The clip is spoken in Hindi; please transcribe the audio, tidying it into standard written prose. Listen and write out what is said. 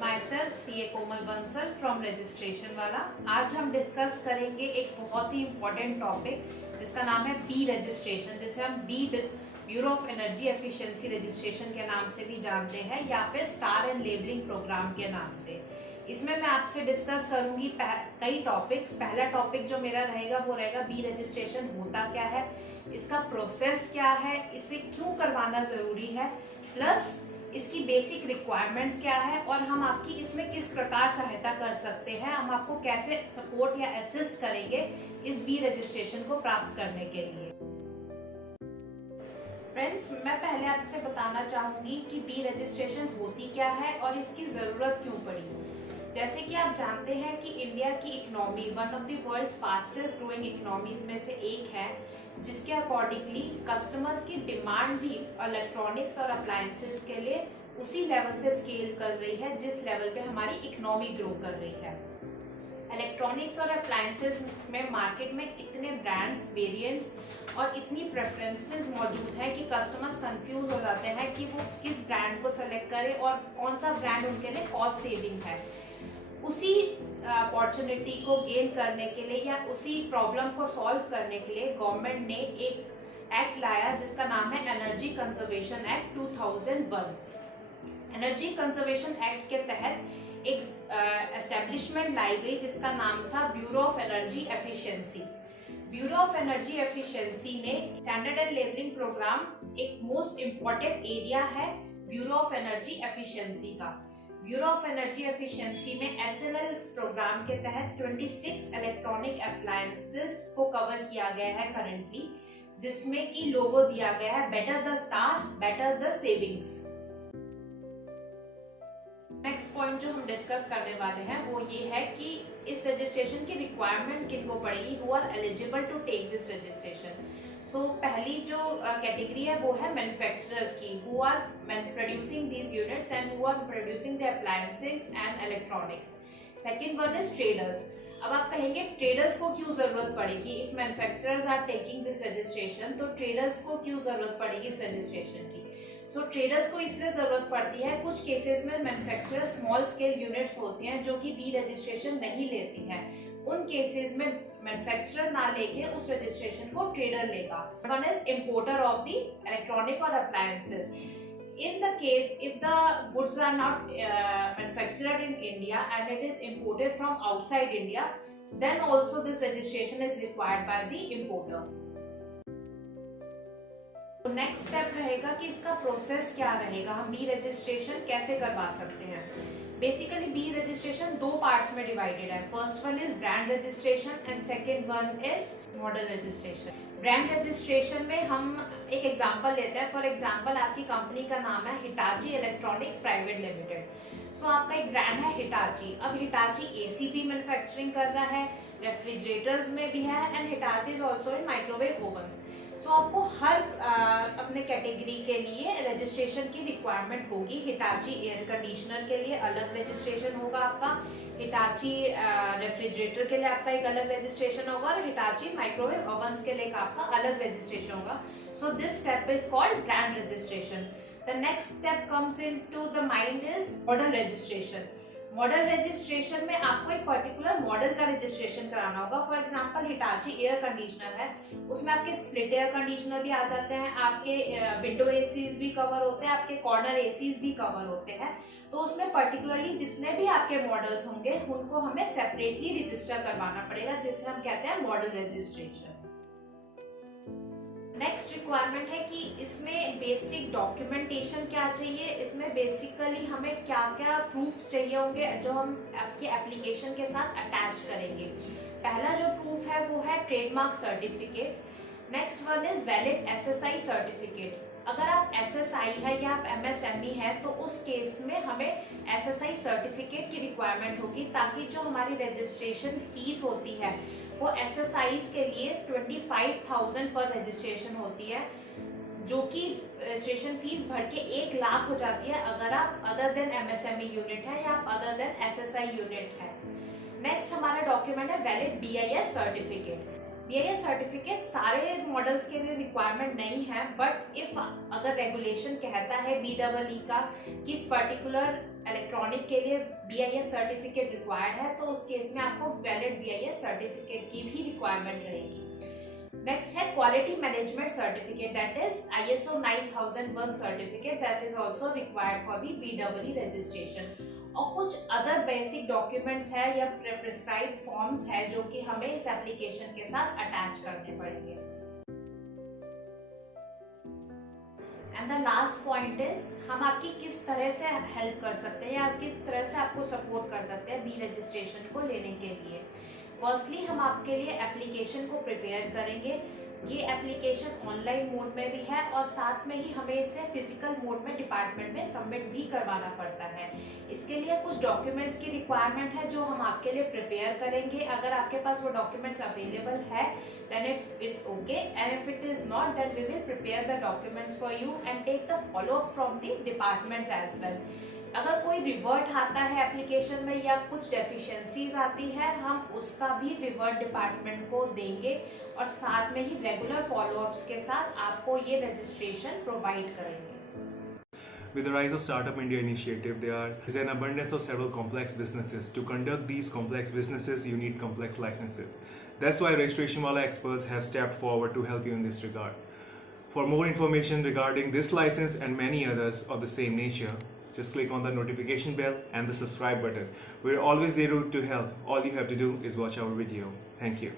My self CA Komal Bansal from registration वाला। आज हम डिस्कस करेंगे एक बहुत ही इम्पोर्टेंट टॉपिक जिसका नाम है बी रजिस्ट्रेशन, जिसे हम bureau of energy efficiency registration के नाम से भी जानते हैं या फिर स्टार एंड लेबलिंग प्रोग्राम के नाम से। इसमें मैं आपसे डिस्कस करूंगी कई टॉपिक्स। पहला टॉपिक जो मेरा रहेगा वो रहेगा बी रजिस्ट्रेशन होता क्या है, इसका प्रोसेस क्या है, इसे क्यों करवाना ज़रूरी है, प्लस इसकी बेसिक रिक्वायरमेंट्स क्या है और हम आपकी इसमें किस प्रकार सहायता कर सकते हैं, हम आपको कैसे सपोर्ट या असिस्ट करेंगे इस बी रजिस्ट्रेशन को प्राप्त करने के लिए। फ्रेंड्स, मैं पहले आपसे बताना चाहूँगी कि बी रजिस्ट्रेशन होती क्या है और इसकी ज़रूरत क्यों पड़ी। जैसे कि आप जानते हैं कि इंडिया की economy one of the world's fastest growing economies में से एक है, जिसके अकॉर्डिंगली कस्टमर्स की डिमांड भी इलेक्ट्रॉनिक्स और अप्लायंसेस के लिए उसी लेवल से स्केल कर रही है जिस लेवल पे हमारी इकोनॉमी ग्रो कर रही है। इलेक्ट्रॉनिक्स और अप्लायंसेस में मार्केट में इतने ब्रांड्स, वेरिएंट्स और इतनी प्रेफरेंसेस मौजूद हैं कि कस्टमर्स कंफ्यूज हो जाते हैं कि वो किस ब्रांड को सेलेक्ट करें और कौन सा ब्रांड उनके लिए कॉस्ट सेविंग है। उसी अपॉर्चुनिटी को गेन करने के लिए या उसी प्रॉब्लम को सॉल्व करने के लिए गवर्नमेंट ने एक एक्ट लाया जिसका नाम है energy conservation act 2001। Energy conservation act के तहत एक एस्टेब्लिशमेंट लाई गई जिसका नाम था bureau of energy efficiency. Bureau of energy efficiency ने स्टैंडर्ड एंड लेबलिंग प्रोग्राम एक मोस्ट इम्पॉर्टेंट एरिया है ब्यूरो ऑफ एनर्जी एफिशिएंसी का। ब्यूरो ऑफ एनर्जी एफिशिएंसी में SNL प्रोग्राम के तहत 26 इलेक्ट्रॉनिक अप्लायंसेस को कवर किया गया है करंटली, जिसमें कि लोगो दिया गया है better the star better the savings. Next point जो हम डिस्कस करने वाले हैं वो ये है कि इस रजिस्ट्रेशन की रिक्वायरमेंट किनको पड़ेगी, who are eligible to take this registration. So पहली जो कैटेगरी है वो है मैन्युफैक्चरर्स की, who are producing these units and who are producing the appliances and electronics. Second one is traders. अब आप कहेंगे ट्रेडर्स को क्यों जरूरत पड़ेगी, if manufacturers are taking this registration तो ट्रेडर्स को क्यों जरूरत पड़ेगी इस रजिस्ट्रेशन की। सो ट्रेडर्स को इसलिए जरूरत पड़ती है, कुछ केसेस में मैन्युफैक्चरर स्मॉल स्केल यूनिट्स होती हैं जो कि बी रजिस्ट्रेशन नहीं लेती हैं। उन केसेस में मैन्युफैक्चरर ना लेके उस रजिस्ट्रेशन को ट्रेडर लेगा। One is importer of the electronic और appliances. In the case if the goods are not manufactured in India and it is imported from outside India, then also this registration is required by the importer. Next step रहेगा कि इसका प्रोसेस क्या रहेगा, हम बी रजिस्ट्रेशन कैसे करवा सकते हैं। बेसिकली बी रजिस्ट्रेशन दो पार्ट्स में डिवाइडेड है। First one is brand registration and second one is model registration. Brand registration में हम एक एग्जांपल लेते हैं। फॉर एग्जांपल आपकी कंपनी का नाम है हिटाची इलेक्ट्रॉनिक्स प्राइवेट लिमिटेड। सो आपका एक ब्रांड है हिटाची। अब हिटाची AC भी मैन्युफैक्चरिंग कर रहा है, रेफ्रिजरेटर्स में भी है and Hitachi is also in microwave ovens. So आपको हर अपने कैटेगरी के लिए रजिस्ट्रेशन की रिक्वायरमेंट होगी। हिटाची एयर कंडीशनर के लिए अलग रजिस्ट्रेशन होगा आपका, हिटाची रेफ्रिजरेटर के लिए आपका एक अलग रजिस्ट्रेशन होगा और हिटाची माइक्रोवेव ओवन्स के लिए आपका अलग रजिस्ट्रेशन होगा। So this step is called brand registration. The next step comes into the mind is model registration. Model registration में आपको एक पर्टिकुलर मॉडल का रजिस्ट्रेशन कराना होगा। For example Hitachi air conditioner है, उसमें आपके स्प्लिट एयर कंडीशनर भी आ जाते हैं, आपके विंडो ACs भी कवर होते हैं, आपके कॉर्नर ACs भी कवर होते हैं। तो उसमें पर्टिकुलरली जितने भी आपके मॉडल्स होंगे उनको हमें सेपरेटली रजिस्टर करवाना पड़ेगा, जिसे हम कहते हैं मॉडल रजिस्ट्रेशन। नेक्स्ट रिक्वायरमेंट है कि इसमें बेसिक डॉक्यूमेंटेशन क्या चाहिए। इसमें बेसिकली हमें क्या क्या प्रूफ चाहिए होंगे जो हम आपके एप्लीकेशन के साथ अटैच करेंगे। पहला जो प्रूफ है वो है trademark certificate. Next one is valid SSI certificate. अगर आप SSI है या आप MSME है तो उस केस में हमें SSI सर्टिफिकेट की रिक्वायरमेंट होगी, ताकि जो हमारी रजिस्ट्रेशन फीस होती है वो SSIs के लिए 25,000 पर रजिस्ट्रेशन होती है, जो कि रजिस्ट्रेशन फीस भर के 1 लाख हो जाती है अगर आप अदर देन MSME यूनिट है या आप अदर देन SSI यूनिट है। नेक्स्ट हमारा डॉक्यूमेंट है valid BIS certificate. BIS certificate सारे मॉडल्स के लिए रिक्वायरमेंट नहीं है, बट इफ अगर रेगुलेशन कहता है BEE का कि इस पर्टिकुलर इलेक्ट्रॉनिक के लिए BIS सर्टिफिकेट रिक्वायर्ड है, तो उस केस में आपको वैलिड BIS सर्टिफिकेट की भी रिक्वायरमेंट रहेगी। नेक्स्ट है quality management certificate, that is ISO 9001 certificate, that is also required for the BEE registration. और कुछ अदर बेसिक डॉक्यूमेंट्स है या प्रिस्क्राइब्ड फॉर्म्स है जो कि हमें इस एप्लीकेशन के साथ अटैच करने पड़ेंगे। And the last point is हम आपकी किस तरह से हेल्प कर सकते हैं या किस तरह से आपको सपोर्ट कर सकते हैं बी रजिस्ट्रेशन को लेने के लिए। फर्स्टली हम आपके लिए एप्लीकेशन को प्रिपेयर करेंगे। ये एप्लीकेशन ऑनलाइन मोड में भी है और साथ में ही हमें इसे फिजिकल मोड में डिपार्टमेंट में सबमिट भी करवाना पड़ता है। इसके लिए कुछ डॉक्यूमेंट्स की रिक्वायरमेंट है जो हम आपके लिए प्रिपेयर करेंगे। अगर आपके पास वो डॉक्यूमेंट्स अवेलेबल है then it's okay, and if it is not then we will prepare the documents for you and take the follow up from the departments as well. अगर कोई रिवर्ट आता है एप्लीकेशन में या कुछ डेफिशिएंसीज आती है, हम उसका भी रिवर्ट डिपार्टमेंट को देंगे और साथ में ही रेगुलर फॉलोअप्स के साथ आपको ये रजिस्ट्रेशन प्रोवाइड करेंगे। With the rise of Startup India initiative, there is an abundance of several complex businesses. To conduct these complex businesses, you need complex licenses. That's why Registration Wala experts have stepped forward to help you in this regard. For more information regarding this license and many others of the same nature, just click on the notification bell and the subscribe button. We're always there to help. All you have to do is watch our video. Thank you.